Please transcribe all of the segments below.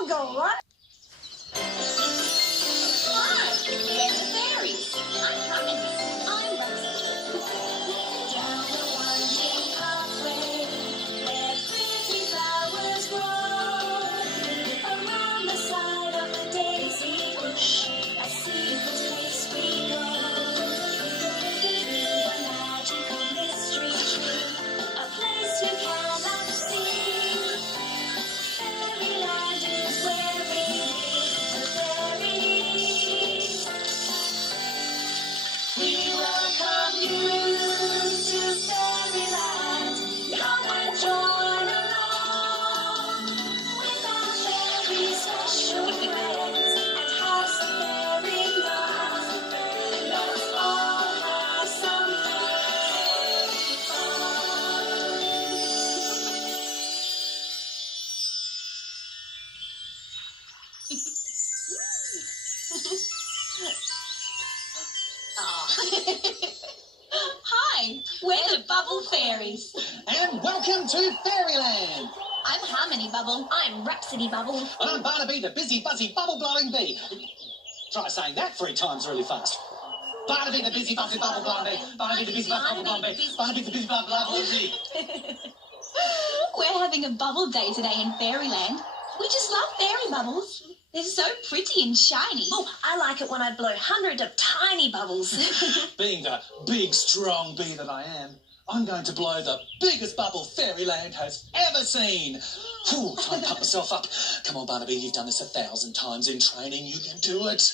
I'll go right. Hi, we're the Fairies. I'm Harmony. I'm Rosie. Down the winding pathway, where pretty flowers grow, around the side of the daisy bush, a secret place we go. Through the magical mystery tree, a place you cannot see. Fairyland is where we meet the fairies. We welcome you to Fairyland. Come and join along with our very special friends and have some fairy fun. Let's all have some fairy fun. Hi, we're the Bubble Fairies. And welcome to Fairyland. I'm Harmony Bubble. I'm Rhapsody Bubble. And I'm Barnaby, the busy, buzzy, bubble-blowing bee. Try saying that 3 times really fast. Barnaby, the busy, buzzy, bubble-blowing bee. Barnaby, the busy, buzzy, bubble-blowing bee. Barnaby, the busy, bubble-blowing bee. We're having a bubble day today in Fairyland. We just love fairy bubbles. They're so pretty and shiny. Oh, I like it when I blow hundreds of tiny bubbles. Being the big, strong bee that I am, I'm going to blow the biggest bubble Fairyland has ever seen. Whew, time to pump myself up. Come on, Barnaby, you've done this 1,000 times in training. You can do it.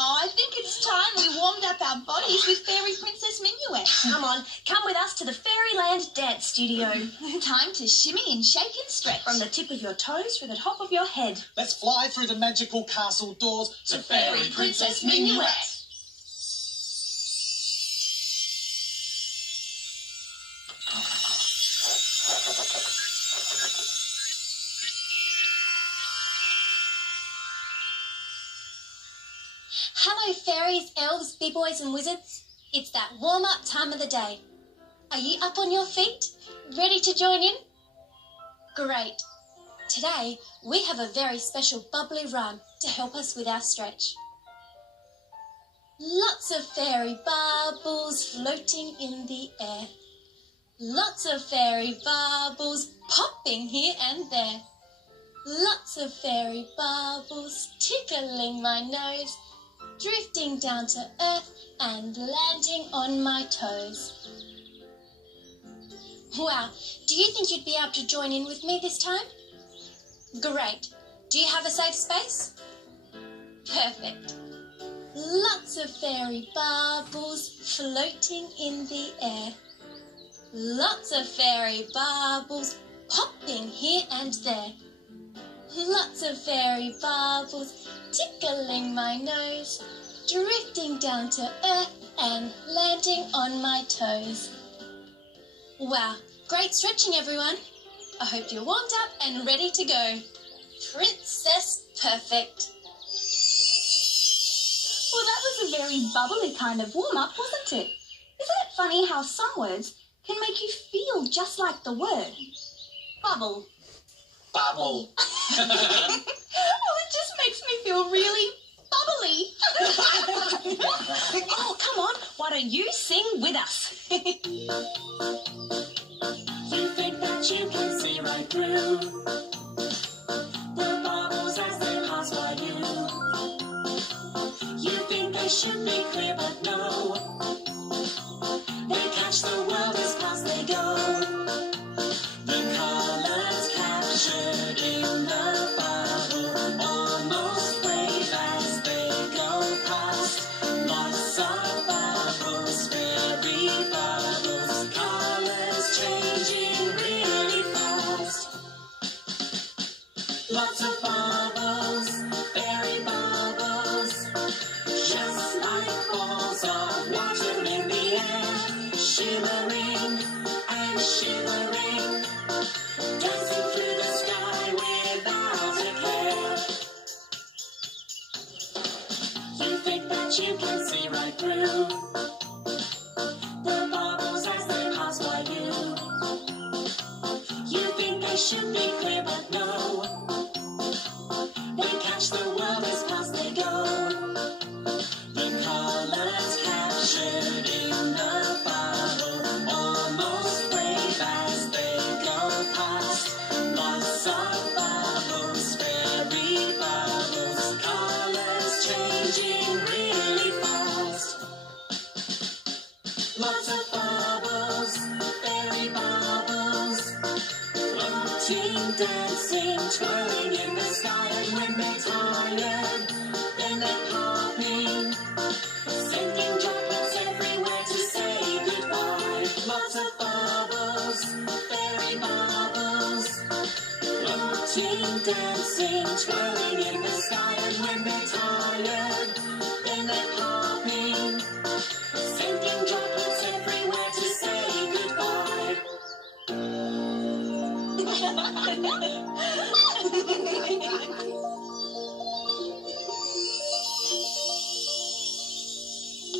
Oh, I think it's time we warmed up our bodies with Fairy Princess Minuet. Come on, come with us to the Fairyland Dance Studio. Time to shimmy and shake and stretch. From the tip of your toes to the top of your head. Let's fly through the magical castle doors to Fairy Princess Minuet. Hello, fairies, elves, b-boys and wizards. It's that warm-up time of the day. Are you up on your feet? Ready to join in? Great. Today, we have a very special bubbly rhyme to help us with our stretch. Lots of fairy bubbles floating in the air. Lots of fairy bubbles popping here and there. Lots of fairy bubbles tickling my nose, drifting down to earth and landing on my toes. Wow, do you think you'd be able to join in with me this time? Great. Do you have a safe space? Perfect. Lots of fairy bubbles floating in the air. Lots of fairy bubbles popping here and there. Lots of fairy bubbles tickling my nose, drifting down to earth and landing on my toes. Wow, great stretching everyone. I hope you're warmed up and ready to go. Princess Perfect. Well, that was a very bubbly kind of warm-up, wasn't it? Isn't it funny how some words can make you feel just like the word? Bubble. Bubble. Well, it just makes me feel really bubbly. Oh, come on, why don't you sing with us? You think that you can see right through the bubbles as they pass by you. You think they should be clear, but no. They catch the world as past they go. The colors captured in the bubble almost wave as they go past. Lots of bubbles, fairy bubbles, should be clear, but no. They catch the world as past they go. The colours captured in the bubble almost wave as they go past. Lots of bubbles, fairy bubbles, colours changing really fast. Lots of bubbles, fairy bubbles, floating, dancing, twirling in the sky. And when they're tired, then they're popping, sending droplets everywhere to say goodbye. Lots of bubbles, fairy bubbles, floating, dancing, twirling in the sky. And when they're tired, then they're popping, sending droplets everywhere to say goodbye.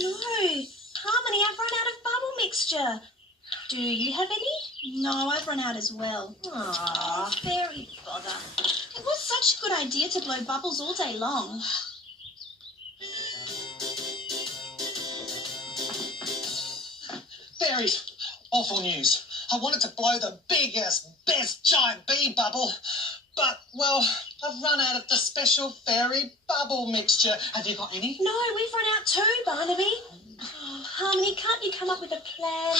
No, Harmony, I've run out of bubble mixture. Do you have any? No, I've run out as well. Aww, fairy bother. It was such a good idea to blow bubbles all day long. Fairies, awful news. I wanted to blow the biggest, best giant bee bubble, but, well, I've run out of the special fairy bubble mixture. Have you got any? No, we've run out too, Barnaby. Oh, Harmony, can't you come up with a plan?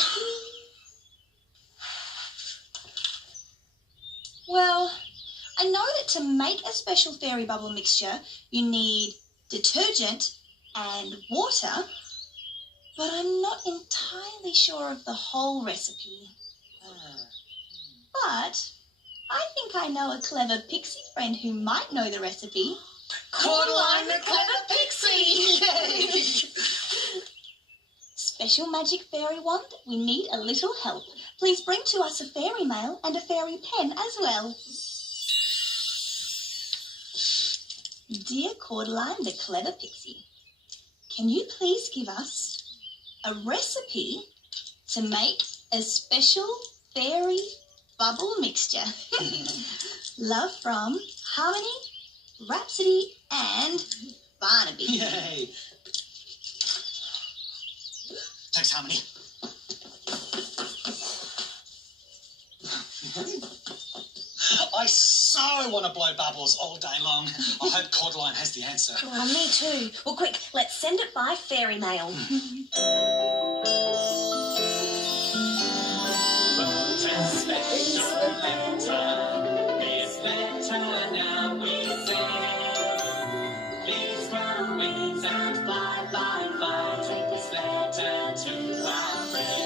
Well, I know that to make a special fairy bubble mixture, you need detergent and water, but I'm not entirely sure of the whole recipe. But I think I know a clever pixie friend who might know the recipe. Cordeline the clever pixie! Yay! Special magic fairy wand, we need a little help. Please bring to us a fairy mail and a fairy pen as well. Dear Cordeline the clever pixie, can you please give us a recipe to make a special fairy bubble mixture? Love from Harmony, Rhapsody and Barnaby. Yay! Thanks, Harmony. I so want to blow bubbles all day long. I hope Cordeline has the answer. Oh, me too. Well, quick, let's send it by fairy mail. This letter now we send. Please grow wings and fly, fly, fly. Take this letter to our friend.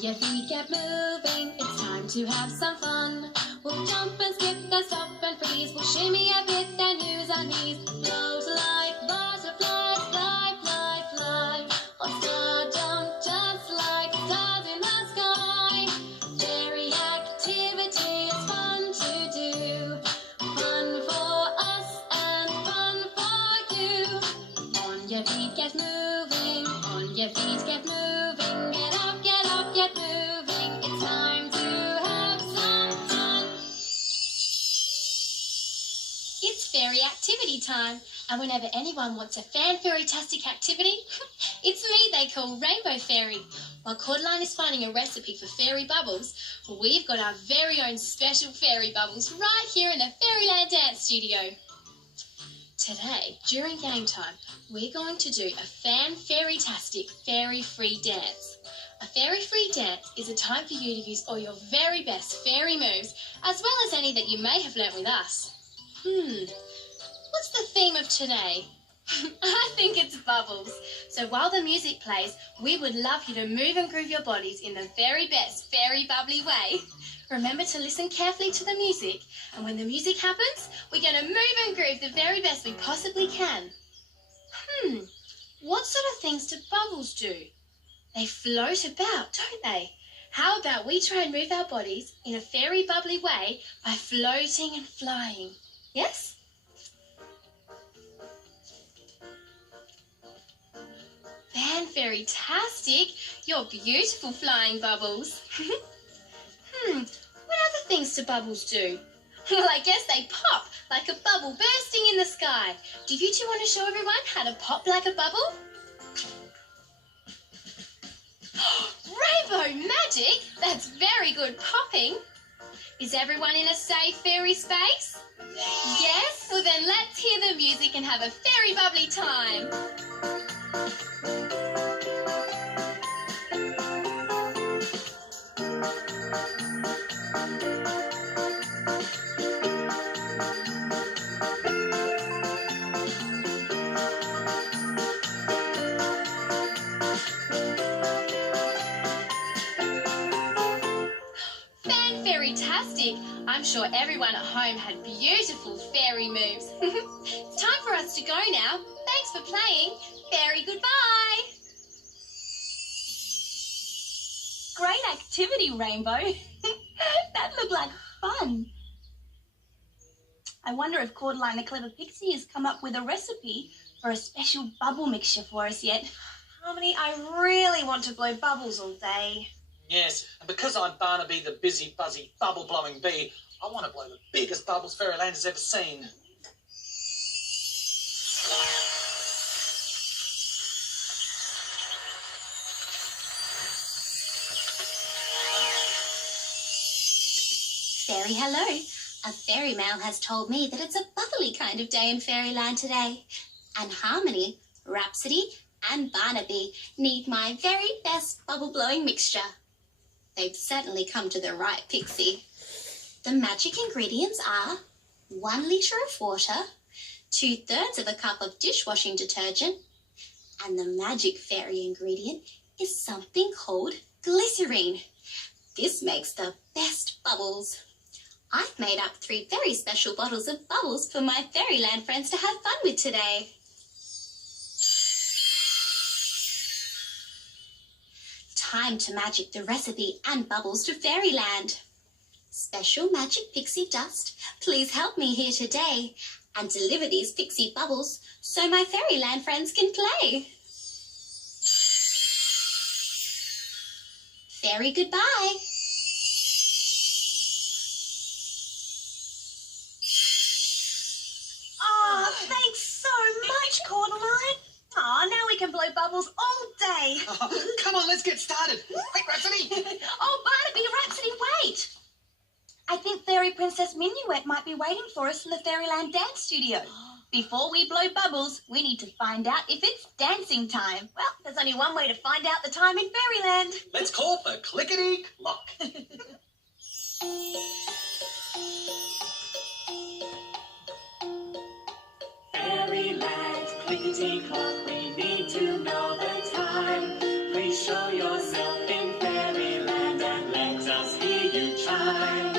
Your feet get moving, it's time to have some fun. We'll jump and skip and stop and freeze. We'll shimmy a bit and use our knees. Float like butterflies, fly, fly, fly. Or star jump just like stars in the sky. Fairy activity is fun to do. Fun for us and fun for you. On your feet get moving, on your feet get moving. Get up, get up, get moving. It's time to have some fun. It's fairy activity time, and whenever anyone wants a fan-fairy-tastic activity, it's me they call Rainbow Fairy. While Cordeline is finding a recipe for fairy bubbles, we've got our very own special fairy bubbles right here in the Fairyland Dance Studio. Today, during game time, we're going to do a fan-fairy-tastic fairy-free dance. A fairy-free dance is a time for you to use all your very best fairy moves, as well as any that you may have learnt with us. What's the theme of today? I think it's bubbles. So while the music plays, we would love you to move and groove your bodies in the very best fairy bubbly way. Remember to listen carefully to the music, and when the music happens, we're going to move and groove the very best we possibly can. What sort of things do bubbles do? They float about, don't they? How about we try and move our bodies in a fairy bubbly way by floating and flying? Yes? Fan-fairy-tastic. You're beautiful, flying bubbles. What other things do bubbles do? Well, I guess they pop like a bubble bursting in the sky. Do you two want to show everyone how to pop like a bubble? Rainbow magic! That's very good popping. Is everyone in a safe fairy space? Yes? Well then let's hear the music and have a fairy bubbly time. Fan-fairy-tastic. I'm sure everyone at home had beautiful fairy moves. It's time for us to go now. Thanks for playing. Fairy goodbye. Great activity, Rainbow. That looked like fun. I wonder if Cordeline the Clever Pixie has come up with a recipe for a special bubble mixture for us yet. Harmony, I really want to blow bubbles all day. Yes, and because I'm Barnaby the busy, buzzy, bubble-blowing bee, I want to blow the biggest bubbles Fairyland has ever seen. Fairy hello. A fairy mail has told me that it's a bubbly kind of day in Fairyland today. And Harmony, Rhapsody and Barnaby need my very best bubble-blowing mixture. They've certainly come to the right pixie. The magic ingredients are 1 litre of water, 2/3 of a cup of dishwashing detergent, and the magic fairy ingredient is something called glycerine. This makes the best bubbles. I've made up 3 very special bottles of bubbles for my Fairyland friends to have fun with today. Time to magic the recipe and bubbles to Fairyland. Special magic pixie dust, please help me here today and deliver these pixie bubbles so my Fairyland friends can play. Fairy goodbye. Oh, thanks so much, Cordeline. Oh, now we can blow bubbles all day. Oh, come on, let's get started. Quick, Rhapsody! Oh, Barnaby, Rhapsody, wait! I think Fairy Princess Minuet might be waiting for us in the Fairyland dance studio. Before we blow bubbles, we need to find out if it's dancing time. Well, there's only one way to find out the time in Fairyland. Let's call for clickety-clock. Fairyland, clickety-clock, we need to know the time. Please show yourself in Fairyland and let us hear you chime.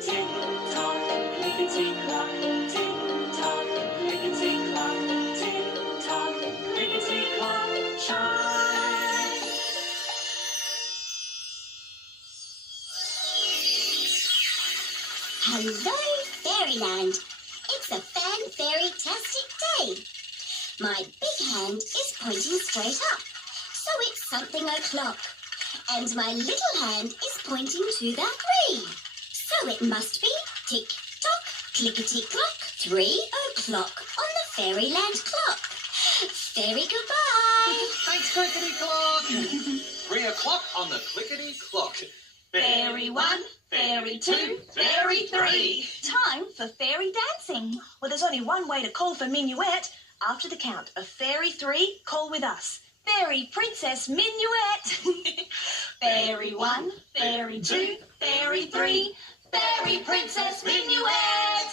Tick-tock, clickety-clock, tick-tock, clickety-clock, tick-tock, clickety-clock, chime. Hello, Fairyland. It's a fan-fairy-tastic day. My big hand is pointing straight up, so it's something o'clock. And my little hand is pointing to the 3, so it must be tick-tock, clickety-clock, 3 o'clock on the Fairyland clock. Fairy goodbye. Thanks, clickety-clock. 3 o'clock on the clickety-clock. Fairy 1, Fairy 2, Fairy 3. Time for fairy dancing. Well, there's only one way to call for Minuet. After the count of Fairy 3, call with us. Fairy Princess Minuet. Fairy 1, Fairy 2, Fairy 3, Fairy Princess Minuet.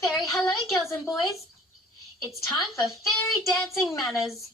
Fairy hello, girls and boys. It's time for fairy dancing manners.